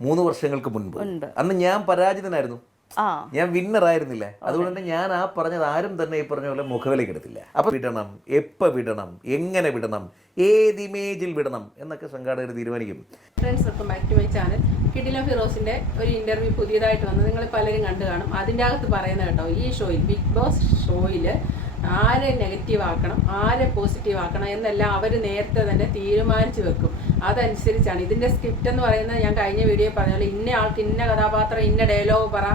മൂന്ന് വർഷങ്ങൾക്ക് മുൻപ്. അന്ന് ഞാൻ പരാജിതനായിരുന്നു. ആ. ഞാൻ വിന്നർ ആയിരുന്നില്ല. അതുകൊണ്ട് തന്നെ ഞാൻ ആ പറഞ്ഞത് ആരും തന്നെ ഈ പറഞ്ഞ പോലെ മുഖവിലേക്ക് എടുത്തില്ല. അപ്പൊ വിടണം എപ്പോൾ വിടണം എങ്ങനെ വിടണം ഏത് ഇമേജിൽ വിടണം എന്നൊക്കെ സംഘാടകർ തീരുമാനിക്കും. Friends welcome back to my channel കിഡില ഫിറോസിന്റെ ഒരു ഇന്റർവ്യൂ പുതിയതായിട്ട് വന്നു നിങ്ങൾ പലരും കണ്ടു കാണും. അതിന്റെ അകത്ത് പറയുന്നത് കേട്ടോ ഈ ഷോയിൽ ബിഗ് ബോസ് ഷോയിൽ ആരെ നെഗറ്റീവ് ആക്കണം ആരെ പോസിറ്റീവ് ആക്കണം എന്നെല്ലാം അവർ നേരത്തെ തന്നെ തീരുമാനിച്ചു വെക്കും. അതനുസരിച്ചാണ്. ഇതിന്റെ സ്ക്രിപ്റ്റ് എന്ന് പറയുന്നത് ഞാൻ കഴിഞ്ഞ വീഡിയോ പറഞ്ഞാൽ ഇന്ന ആൾക്ക് ഇന്ന കഥാപാത്രം ഇന്ന ഡയലോഗ് പറ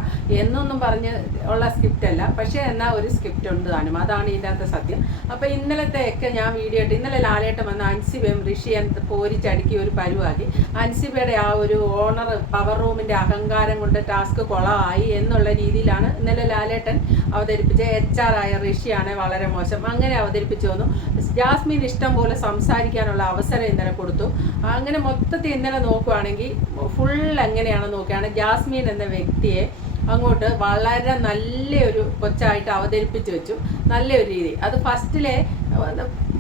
എന്നൊന്നും പറഞ്ഞ് ഉള്ള സ്ക്രിപ്റ്റ് അല്ല. പക്ഷേ എന്നാൽ ഒരു സ്ക്രിപ്റ്റ് ഉണ്ട് താനും. അതാണ് ഇതിനകത്ത് സത്യം. അപ്പോൾ ഇന്നലത്തെയൊക്കെ ഞാൻ വീഡിയോ ഇട്ട് ഇന്നലെ ലാലേട്ടം വന്ന അൻസിബയും ഋഷിയൻ പോരിച്ചടുക്കി ഒരു പരുവാക്കി അൻസിബയുടെ ആ ഒരു ഓണർ പവർ റൂമിന്റെ അഹങ്കാരം കൊണ്ട് ടാസ്ക് കൊളമായി എന്നുള്ള രീതിയിലാണ് ഇന്നലെ ലാലേട്ടൻ അവതരിപ്പിച്ച. എച്ച് ആർ ആയ ഋഷിയാണ് വളരെ മോശം. അങ്ങനെ അവതരിപ്പിച്ചു വന്നു. ജാസ്മിൻ ഇഷ്ടം പോലെ സംസാരിക്കാനുള്ള അവസരം ഇന്നലെ കൊടുത്തു. അങ്ങനെ മൊത്തത്തിൽ ഇന്നലെ നോക്കുവാണെങ്കിൽ ഫുൾ എങ്ങനെയാണ് നോക്കുകയാണ്. ജാസ്മിൻ എന്ന വ്യക്തിയെ അങ്ങോട്ട് വളരെ നല്ലൊരു കൊച്ചായിട്ട് അവതരിപ്പിച്ച് വെച്ചു. നല്ലൊരു രീതി. അത് ഫസ്റ്റിലെ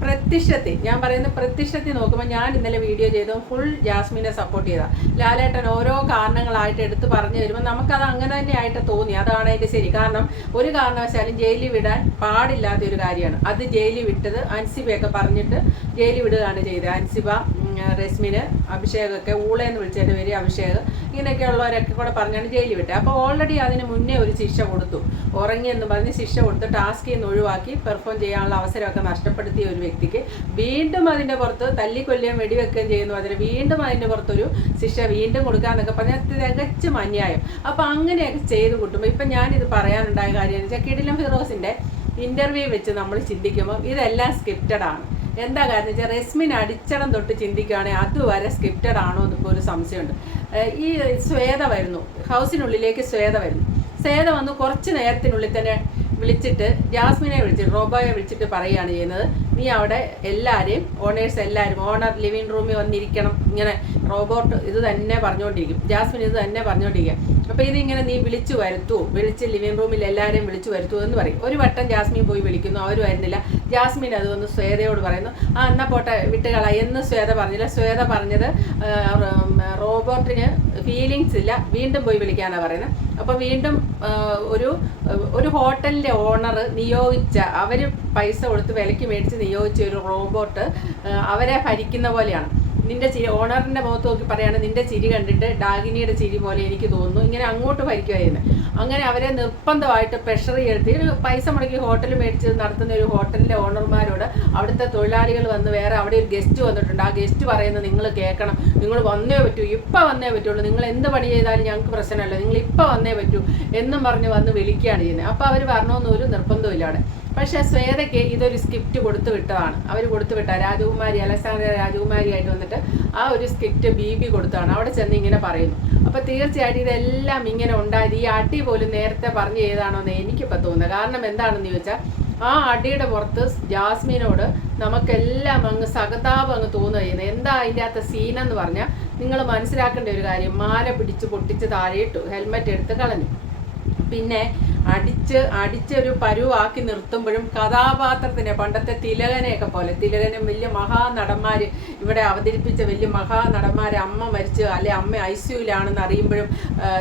പ്രത്യക്ഷത്തിൽ ഞാൻ പറയുന്ന പ്രത്യക്ഷത്തിൽ നോക്കുമ്പോൾ ഞാൻ ഇന്നലെ വീഡിയോ ചെയ്തു ഫുൾ ജാസ്മിനെ സപ്പോർട്ട് ചെയ്ത. ലാലേട്ടൻ ഓരോ കാരണങ്ങളായിട്ട് എടുത്തു പറഞ്ഞു തരുമ്പോൾ നമുക്കത് അങ്ങനെ തന്നെ ആയിട്ട് തോന്നി. അതാണ് അതിന്റെ ശരി. കാരണം ഒരു കാരണവശാലും ജയിലിൽ വിടാൻ പാടില്ലാത്ത ഒരു കാര്യമാണ്. അത് ജയിലിൽ വിട്ടത് അൻസിബയൊക്കെ പറഞ്ഞിട്ട് ജയിലിൽ വിടുകയാണ് ചെയ്തത്. അൻസിബ ഉം, അഭിഷേകമൊക്കെ ഊളയെന്ന് വിളിച്ചതിന്റെ പേര് അഭിഷേക്. ഇങ്ങനെയൊക്കെയുള്ളവരൊക്കെ കൂടെ പറഞ്ഞാണ് ജയിലിൽ വിട്ടത്. അപ്പോൾ ഓൾറെഡി അതിന് മുന്നേ ഒരു ശിക്ഷ കൊടുത്തു. ഉറങ്ങിയെന്ന് പറഞ്ഞ് ശിക്ഷ കൊടുത്ത് ടാസ്കിൽ നിന്ന് ഒഴിവാക്കി പെർഫോം ചെയ്യാനുള്ള അവസരമൊക്കെ നഷ്ടപ്പെടുത്തിയ ഒരു വ്യക്തിക്ക് വീണ്ടും അതിന്റെ പുറത്ത് തല്ലിക്കൊല്ലുകയും വെടിവെക്കുകയും ചെയ്യുന്നു അതിന് വീണ്ടും അതിന്റെ പുറത്തൊരു ശിക്ഷ വീണ്ടും കൊടുക്കാന്നൊക്കെ പറഞ്ഞാൽ തികച്ചും അന്യായം. അപ്പോൾ അങ്ങനെയൊക്കെ ചെയ്ത് കൂട്ടുമ്പോൾ ഇപ്പം ഞാനിത് പറയാനുണ്ടായ കാര്യം എന്ന് വെച്ചാൽ കിടിലം ഫിറോസിന്റെ ഇന്റർവ്യൂ വെച്ച് നമ്മൾ ചിന്തിക്കുമ്പോൾ ഇതെല്ലാം സ്ക്രിപ്റ്റഡ് ആണ്. എന്താ കാരണം വെച്ചാൽ റെസ്മിൻ അടിച്ചടം തൊട്ട് ചിന്തിക്കുകയാണെങ്കിൽ അതുവരെ സ്ക്രിപ്റ്റഡ് ആണോ എന്നൊക്കെ ഒരു സംശയമുണ്ട്. ഈ ശ്വേത വരുന്നു. ഹൗസിനുള്ളിലേക്ക് ശ്വേത വരുന്നു. ശ്വേത വന്ന് കുറച്ച് നേരത്തിനുള്ളിൽ തന്നെ വിളിച്ചിട്ട് ജാസ്മിനെ വിളിച്ചിട്ട് റോബോയെ വിളിച്ചിട്ട് പറയുകയാണ് ചെയ്യുന്നത്. നീ അവിടെ എല്ലാവരെയും ഓണേഴ്സ് എല്ലാവരും ഓണർ ലിവിങ് റൂമിൽ വന്നിരിക്കണം. ഇങ്ങനെ റോബോട്ട് ഇത് തന്നെ പറഞ്ഞുകൊണ്ടിരിക്കും ജാസ്മിൻ ഇത് തന്നെ പറഞ്ഞുകൊണ്ടിരിക്കുക അപ്പോൾ ഇതിങ്ങനെ നീ വിളിച്ചു വരുത്തൂ. വിളിച്ച് ലിവിങ് റൂമിൽ എല്ലാവരെയും വിളിച്ചു വരുത്തൂ എന്ന് പറയും. ഒരു വട്ടം ജാസ്മിൻ പോയി വിളിക്കുന്നു. അവർ വരുന്നില്ല ജാസ്മിൻ അത് വന്ന് ശ്വേതയോട് പറയുന്നു ആ എന്നാ പോട്ടെ വിട്ടുകള എന്ന് ശ്വേത പറഞ്ഞില്ല. ശ്വേത പറഞ്ഞത് റോബോട്ടിന് ഫീലിങ്സ് ഇല്ല. വീണ്ടും പോയി വിളിക്കാനാണ് പറയുന്നത് അപ്പോൾ വീണ്ടും ഒരു ഒരു ഹോട്ടലിന്റെ ഓണർ നിയോഗിച്ച അവർ പൈസ കൊടുത്ത് വിലയ്ക്ക് മേടിച്ച് നിയോഗിച്ച ഒരു റോബോട്ട് അവരെ ഭരിക്കുന്ന പോലെയാണ്. നിന്റെ ചിരി ഓണറിന്റെ മുഖത്ത് നോക്കി പറയാണ് നിന്റെ ചിരി കണ്ടിട്ട് ഡാഗിനിയുടെ ചിരി പോലെ എനിക്ക് തോന്നുന്നു. ഇങ്ങനെ അങ്ങോട്ട് ഭരിക്കുകയായിരുന്നു അങ്ങനെ അവരെ നിർബന്ധമായിട്ട് പ്രഷർ ചെയ്ത് ഒരു പൈസ മുടക്കി ഹോട്ടൽ മേടിച്ച് നടത്തുന്ന ഒരു ഹോട്ടലിന്റെ ഓണർമാരോട് അവിടുത്തെ തൊഴിലാളികൾ വന്ന് വേറെ അവിടെ ഒരു ഗസ്റ്റ് വന്നിട്ടുണ്ട്. ആ ഗസ്റ്റ് പറയുന്നത് നിങ്ങൾ കേൾക്കണം. നിങ്ങൾ വന്നേ പറ്റൂ. ഇപ്പം വന്നേ പറ്റുള്ളൂ. നിങ്ങൾ എന്ത് പണി ചെയ്താലും ഞങ്ങൾക്ക് പ്രശ്നമല്ല. നിങ്ങൾ ഇപ്പം വന്നേ പറ്റൂ എന്നും പറഞ്ഞ് വന്ന് വിളിക്കുകയാണ് ചെയ്യുന്നത് അപ്പോൾ അവർ ഒരു നിർബന്ധമില്ല അവിടെ പക്ഷേ ശ്വേതയ്ക്ക് ഇതൊരു സ്ക്രിപ്റ്റ് കൊടുത്തു വിട്ടതാണ്. അവർ കൊടുത്തു വിട്ട രാജകുമാരി അലക്സാന്ദ്ര രാജകുമാരി ആയിട്ട് വന്നിട്ട് ആ ഒരു സ്ക്രിപ്റ്റ് ബി ബി കൊടുത്തതാണ് അവിടെ ചെന്ന് ഇങ്ങനെ പറയുന്നു. അപ്പോൾ തീർച്ചയായിട്ടും ഇതെല്ലാം ഇങ്ങനെ ഉണ്ടായത് ഈ അടി പോലും നേരത്തെ പറഞ്ഞു എന്ന് എനിക്കിപ്പോൾ തോന്നുന്നത് കാരണം എന്താണെന്ന് ചോദിച്ചാൽ ആ അടിയുടെ പുറത്ത് ജാസ്മിനോട് നമുക്കെല്ലാം അങ്ങ് സഹതാപം അങ്ങ് തോന്നുക എന്താ അതിന്റെ അകത്ത് സീനെന്ന് പറഞ്ഞാൽ നിങ്ങൾ മനസ്സിലാക്കേണ്ട ഒരു കാര്യം മാല പിടിച്ച് പൊട്ടിച്ച് താഴെയിട്ടു ഹെൽമെറ്റ് എടുത്ത് കളഞ്ഞു. പിന്നെ അടിച്ച് അടിച്ചൊരു പരുവാക്കി നിർത്തുമ്പോഴും കഥാപാത്രത്തിനെ പണ്ടത്തെ തിലകനെയൊക്കെ പോലെ തിലകനും വലിയ മഹാനടന്മാർ ഇവിടെ അവതരിപ്പിച്ച വലിയ മഹാനടന്മാർ അമ്മ മരിച്ച് അല്ലെ അമ്മ ഐ സിയുലാണെന്ന് അറിയുമ്പോഴും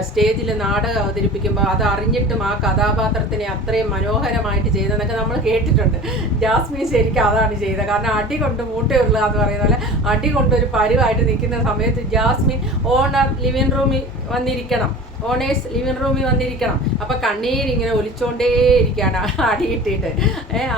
സ്റ്റേജിൽ നാടകം അവതരിപ്പിക്കുമ്പോൾ അത് അറിഞ്ഞിട്ടും ആ കഥാപാത്രത്തിനെ അത്രയും മനോഹരമായിട്ട് ചെയ്തതെന്നൊക്കെ നമ്മൾ കേട്ടിട്ടുണ്ട്. ജാസ്മിൻ ശരിക്കും അതാണ് ചെയ്തത്. കാരണം അടി കൊണ്ട് മൂട്ടയുള്ള എന്ന് പറയുന്ന പോലെ അടി കൊണ്ട് ഒരു പരുവായിട്ട് നിൽക്കുന്ന സമയത്ത് ജാസ്മിൻ ഓണർ ലിവിങ് റൂമിൽ വന്നിരിക്കണം. ഓണേഴ്സ് ലിവിങ് റൂമിൽ വന്നിരിക്കണം. അപ്പൊ കണ്ണീരിങ്ങനെ ഒലിച്ചോണ്ടേയിരിക്കുകയാണ് അടിയിട്ടിട്ട്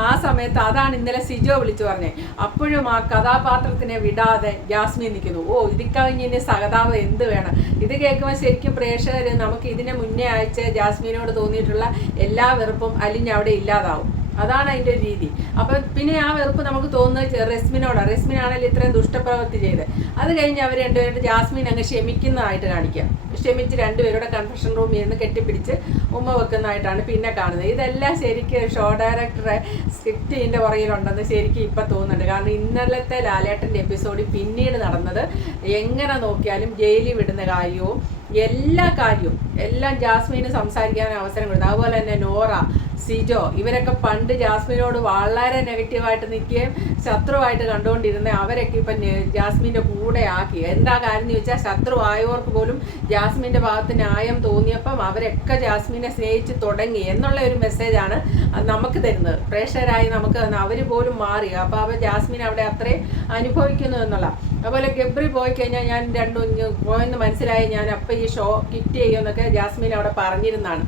ആ സമയത്ത് അതാണ് ഇന്നലെ സിജോ വിളിച്ചു പറഞ്ഞത് അപ്പോഴും ആ കഥാപാത്രത്തിനെ വിടാതെ ജാസ്മിൻ നിൽക്കുന്നു. ഓ ഇത് കഴിഞ്ഞ് ഇനി സഹതാപം എന്ത് വേണം? ഇത് കേൾക്കുമ്പോൾ ശരിക്കും പ്രേക്ഷകർ നമുക്ക് ഇതിനെ മുന്നേ അയച്ച് ജാസ്മിനോട് തോന്നിയിട്ടുള്ള എല്ലാ വെറുപ്പും അലിഞ്ഞ് അവിടെ ഇല്ലാതാവും. അതാണ് അതിന്റെ രീതി. അപ്പം പിന്നെ ആ വെറുപ്പ് നമുക്ക് തോന്നുന്നത് റെസ്മിനോടാണ് റെസ്മിനാണെങ്കിൽ ഇത്രയും ദുഷ്ടപ്രവൃത്തി ചെയ്ത്. അത് കഴിഞ്ഞ് അവർ രണ്ടുപേരുടെ ജാസ്മിൻ അങ്ങ് ക്ഷമിക്കുന്നതായിട്ട് കാണിക്കുക ക്ഷമിച്ച് രണ്ടുപേരുടെ കൺഫെഷൻ റൂമിൽ നിന്ന് കെട്ടിപ്പിടിച്ച് ഉമ്മ വെക്കുന്നതായിട്ടാണ് പിന്നെ കാണുന്നത്. ഇതെല്ലാം ശരിക്കും ഷോ ഡയറക്ടറെ സ്ക്രിപ്റ്റ് ഇതിന്റെ പുറകിലുണ്ടെന്ന് ശരിക്കും ഇപ്പം തോന്നുന്നുണ്ട്. കാരണം ഇന്നലത്തെ ലാലേട്ടന്റെ എപ്പിസോഡിൽ പിന്നീട് നടന്നത് എങ്ങനെ നോക്കിയാലും ജയിലിൽ വിടുന്ന കാര്യവും എല്ലാ കാര്യവും എല്ലാം ജാസ്മിന് സംസാരിക്കാൻ അവസരം കൊടുത്തു അതുപോലെ തന്നെ നോറ സിജോ ഇവരൊക്കെ പണ്ട് ജാസ്മിനോട് വളരെ നെഗറ്റീവായിട്ട് നിൽക്കുകയും ശത്രുവായിട്ട് കണ്ടുകൊണ്ടിരുന്ന അവരൊക്കെ ഇപ്പം ജാസ്മിന്റെ കൂടെ ആക്കി. എന്താ കാര്യം എന്ന് ചോദിച്ചാൽ ശത്രു ആയവർക്ക് പോലും ജാസ്മിന്റെ ഭാഗത്ത് ന്യായം തോന്നിയപ്പം അവരൊക്കെ ജാസ്മിനെ സ്നേഹിച്ച് തുടങ്ങി എന്നുള്ള ഒരു മെസ്സേജാണ് നമുക്ക് തരുന്നത്. പ്രേക്ഷകരായി നമുക്ക് അവർ പോലും മാറി. അപ്പോൾ അവർ ജാസ്മിൻ അവിടെ അത്രയും അനുഭവിക്കുന്നു എന്നുള്ള. അതുപോലെ ഗബ്രി പോയി കഴിഞ്ഞാൽ ഞാൻ രണ്ടും പോയെന്ന് മനസ്സിലായി. ഞാൻ അപ്പം ഈ ഷോ കിറ്റ് ചെയ്യുമെന്നൊക്കെ ജാസ്മിൻ അവിടെ പറഞ്ഞിരുന്നതാണ്.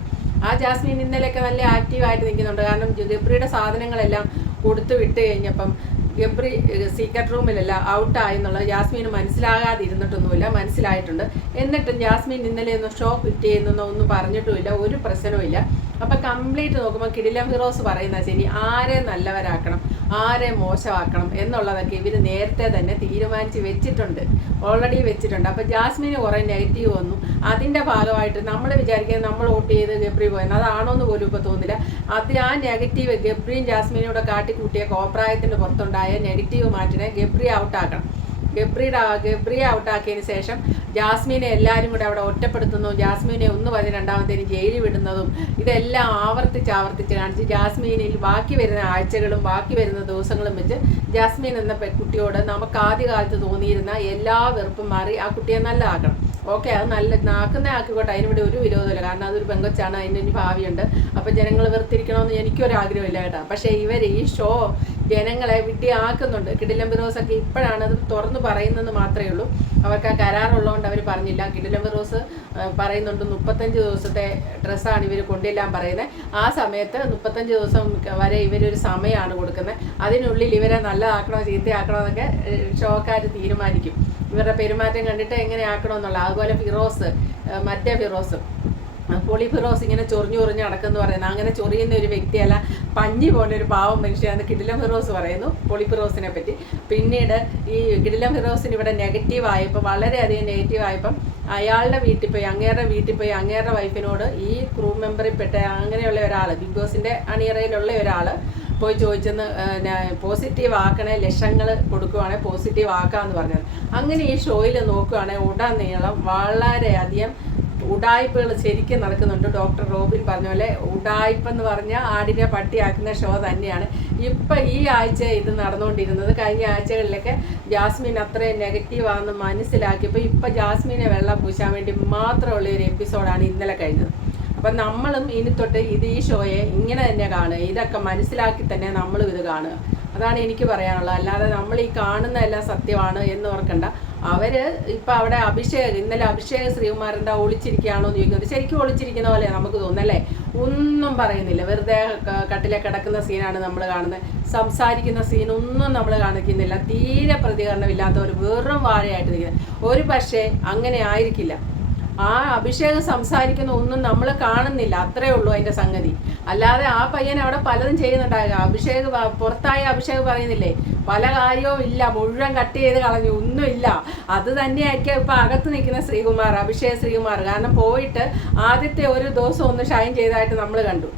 ആ ജാസ്മിൻ ഇന്നലെയൊക്കെ നല്ല ആക്റ്റീവായിട്ട് നിൽക്കുന്നുണ്ട്. കാരണം ഗബ്രിയുടെ സാധനങ്ങളെല്ലാം കൊടുത്തു വിട്ട് കഴിഞ്ഞപ്പം ഗബ്രി സീക്രട്ട് റൂമിലല്ല ഔട്ടായി എന്നുള്ളത് ജാസ്മിന് മനസ്സിലാകാതിരുന്നിട്ടൊന്നുമില്ല മനസ്സിലായിട്ടുണ്ട്. എന്നിട്ടും ജാസ്മിൻ ഇന്നലെ ഒന്നും ഷോ ക്വിറ്റ് ചെയ്യുന്നോ ഒന്നും പറഞ്ഞിട്ടുമില്ല ഒരു പ്രശ്നവും ഇല്ല അപ്പം കംപ്ലീറ്റ് നോക്കുമ്പോൾ കിടിലം ഹീറോസ് പറയുന്ന ശരി ആരെ നല്ലവരാക്കണം? ആരെ മോശമാക്കണം എന്നുള്ളതൊക്കെ ഇവർ നേരത്തെ തന്നെ തീരുമാനിച്ച് വെച്ചിട്ടുണ്ട്. ഓൾറെഡി വെച്ചിട്ടുണ്ട്. അപ്പോൾ ജാസ്മിന് കുറേ നെഗറ്റീവ് വന്നു. അതിന്റെ ഭാഗമായിട്ട് നമ്മൾ വിചാരിക്കുന്നത് നമ്മൾ വോട്ട് ചെയ്ത് ഗബ്രി പോയെന്ന്. അതാണോ എന്ന് പോലും ഇപ്പോൾ തോന്നില്ല. അത് ആ നെഗറ്റീവ് ഗബ്രിയും ജാസ്മിനും കൂടെ കാട്ടിക്കൂട്ടിയ കോപ്രായത്തിന്റെ പുറത്തുണ്ടായ നെഗറ്റീവ് മാറ്റിനെ ഗബ്രി ഔട്ടാക്കണം ഗബ്രിയുടെ ഗബ്രിയെ ഔട്ടാക്കിയതിന് ശേഷം ജാസ്മിനെ എല്ലാവരും കൂടെ അവിടെ ഒറ്റപ്പെടുത്തുന്നു. ജാസ്മിനെ ഒന്ന് പറഞ്ഞ് രണ്ടാമത്തേന് ജയിലിൽ വിടുന്നതും ഇതെല്ലാം ആവർത്തിച്ച് ആവർത്തിച്ച് കാണിച്ച് ജാസ്മീനിൽ ബാക്കി വരുന്ന ആഴ്ചകളും ബാക്കി വരുന്ന ദിവസങ്ങളും വെച്ച് ജാസ്മീൻ എന്ന കുട്ടിയോട് നമുക്ക് ആദ്യകാലത്ത് തോന്നിയിരുന്ന എല്ലാ വെറുപ്പും മാറി ആ കുട്ടിയെ നല്ലതാക്കണം. ഓക്കെ അത് നല്ല നാക്കുന്ന ആക്കിക്കോട്ടെ. അതിനിവിടെ ഒരു വിരോധമില്ല. കാരണം അതൊരു പെങ്കൊച്ചാണ്. അതിന്റെ ഒരു ഭാവിയുണ്ട്. അപ്പം ജനങ്ങൾ വെറുത്തിരിക്കണമെന്ന് എനിക്കൊരാഗ്രഹമില്ല കേട്ടോ. പക്ഷേ ഇവർ ഈ ഷോ ജനങ്ങളെ വിഡ്ഢിയാക്കുന്നുണ്ട്. കിടിലം ഒക്കെ ഇപ്പോഴാണ് അത് തുറന്നു പറയുന്നതെന്ന് മാത്രമേ ഉള്ളൂ. അവർക്ക് ആ കരാറുള്ളതുകൊണ്ട് അവർ പറഞ്ഞില്ല. കിഡിലംബിറോസ് പറയുന്നുണ്ട് മുപ്പത്തഞ്ച് ദിവസത്തെ ഡ്രസ്സാണ് ഇവർ കൊണ്ടില്ലാൻ പറയുന്നത്. ആ സമയത്ത് മുപ്പത്തഞ്ച് ദിവസം വരെ ഇവരൊരു സമയമാണ് കൊടുക്കുന്നത്. അതിനുള്ളിൽ ഇവരെ നല്ലതാക്കണോ ചീത്തയാക്കണോ എന്നൊക്കെ ഷോക്കാർ തീരുമാനിക്കും. ഇവരുടെ പെരുമാറ്റം കണ്ടിട്ട് എങ്ങനെ ആക്കണമെന്നുള്ള അതുപോലെ ഫിറോസ് മറ്റേ ഫിറോസ്. പൊളി ഫിറോസ് ഇങ്ങനെ ചൊറിഞ്ഞു ചൊറിഞ്ഞ് നടക്കുന്നു പറയുന്നത് അങ്ങനെ ചൊറിയുന്ന ഒരു വ്യക്തിയല്ല പഞ്ഞി പോലെ ഒരു പാവം മനുഷ്യനാണ് കിടിലം ഫിറോസ് പറയുന്നു പൊളി ഫിറോസിനെ പറ്റി. പിന്നീട് ഈ കിടിലം ഫിറോസിന് ഇവിടെ നെഗറ്റീവ് ആയപ്പോൾ വളരെയധികം നെഗറ്റീവ് ആയപ്പം അയാളുടെ വീട്ടിൽ പോയി അങ്ങേരുടെ വീട്ടിൽ പോയി അങ്ങേരുടെ വൈഫിനോട് ഈ ക്രൂ മെമ്പറിൽ പെട്ട അങ്ങനെയുള്ള ഒരാൾ ബിഗ് ബോസിന്റെ അണിയറയിലുള്ള ഒരാൾ പോയി ചോദിച്ചെന്ന് പോസിറ്റീവ് ആക്കണേ ലക്ഷങ്ങൾ കൊടുക്കുവാണെങ്കിൽ പോസിറ്റീവ് ആക്കാമെന്ന് പറഞ്ഞത്. അങ്ങനെ ഈ ഷോയിൽ നോക്കുകയാണെങ്കിൽ ഉടനീളം വളരെയധികം ഉടായ്പകൾ ശരിക്കും നടക്കുന്നുണ്ട്. ഡോക്ടർ റോബിൻ പറഞ്ഞ പോലെ ഉടായ്പ എന്ന് പറഞ്ഞാൽ ആടിനെ പട്ടിയാക്കുന്ന ഷോ തന്നെയാണ്. ഇപ്പം ഈ ആഴ്ച ഇത് നടന്നുകൊണ്ടിരുന്നത് കഴിഞ്ഞ ആഴ്ചകളിലൊക്കെ ജാസ്മിൻ അത്രയും നെഗറ്റീവാണെന്ന് മനസ്സിലാക്കിയപ്പോൾ ഇപ്പം ജാസ്മിനെ വെള്ളം പൂശാൻ വേണ്ടി മാത്രമുള്ള ഒരു എപ്പിസോഡാണ് ഇന്നലെ കഴിഞ്ഞത്. അപ്പം നമ്മളും ഇനി തൊട്ട് ഇത് ഈ ഷോയെ ഇങ്ങനെ തന്നെ കാണുക. ഇതൊക്കെ മനസ്സിലാക്കി തന്നെ നമ്മളും ഇത് കാണുക. അതാണ് എനിക്ക് പറയാനുള്ളത്. അല്ലാതെ നമ്മൾ ഈ കാണുന്ന എല്ലാം സത്യമാണ് എന്ന് ഓർക്കണ്ട. അവർ ഇപ്പൊ അവിടെ അഭിഷേക് ഇന്നലെ അഭിഷേക് ശ്രീകുമാർ എന്താ ഒളിച്ചിരിക്കുകയാണോ എന്ന് ചോദിക്കുന്നത് ശരിക്കും ഒളിച്ചിരിക്കുന്ന പോലെ നമുക്ക് തോന്നുന്നല്ലേ ഒന്നും പറയുന്നില്ല. വെറുതെ കട്ടിലെ കിടക്കുന്ന സീനാണ് നമ്മൾ കാണുന്നത് സംസാരിക്കുന്ന സീൻ ഒന്നും നമ്മൾ കാണിക്കുന്നില്ല. തീരെ പ്രതികരണമില്ലാത്ത ഒരു വെറും വാഴയായിട്ട് നിൽക്കുന്നത് ഒരു പക്ഷേ അങ്ങനെ ആയിരിക്കില്ല. ആ അഭിഷേകം സംസാരിക്കുന്ന ഒന്നും നമ്മൾ കാണുന്നില്ല. അത്രേ ഉള്ളൂ അതിന്റെ സംഗതി. അല്ലാതെ ആ പയ്യൻ അവിടെ പലതും ചെയ്യുന്നുണ്ടാകുക അഭിഷേക് പുറത്തായ അഭിഷേക് പറയുന്നില്ലേ പല കാര്യവും ഇല്ല. മുഴുവൻ കട്ട് ചെയ്ത് കളഞ്ഞു. ഒന്നുമില്ല അത് തന്നെയായിരിക്കും ഇപ്പൊ അകത്ത് നിൽക്കുന്ന ശ്രീകുമാർ അഭിഷേക് ശ്രീകുമാർ. കാരണം പോയിട്ട് ആദ്യത്തെ ഒരു ദിവസം ഒന്ന് ഷൈൻ ചെയ്തതായിട്ട് നമ്മൾ കണ്ടു.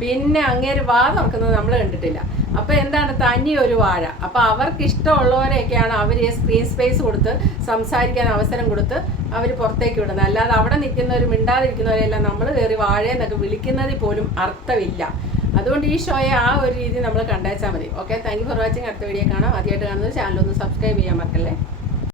പിന്നെ അങ്ങേര് വാ തുറക്കുന്നത് നമ്മൾ കണ്ടിട്ടില്ല. അപ്പൊ എന്താണ് തനി ഒരു വാഴ. അപ്പൊ അവർക്ക് ഇഷ്ടമുള്ളവരെയൊക്കെയാണ് അവർ സ്ക്രീൻ സ്പേസ് കൊടുത്ത് സംസാരിക്കാൻ അവസരം കൊടുത്ത് അവർ പുറത്തേക്ക് വിടുന്നത്. അല്ലാതെ അവിടെ നിൽക്കുന്നവർ മിണ്ടാതിരിക്കുന്നവരെല്ലാം നമ്മൾ കയറി വാഴയെന്നൊക്കെ വിളിക്കുന്നതിൽ പോലും അർത്ഥമില്ല. അതുകൊണ്ട് ഈ ഷോയെ ആ ഒരു രീതി നമ്മൾ കണ്ടേച്ചാൽ മതി. Okay thank you for watching അടുത്ത വീഡിയോ കാണാം. ആദ്യമായിട്ട് കാണുന്നത് ചാനൽ ഒന്ന് സബ്സ്ക്രൈബ് ചെയ്യാൻ മറക്കല്ലേ?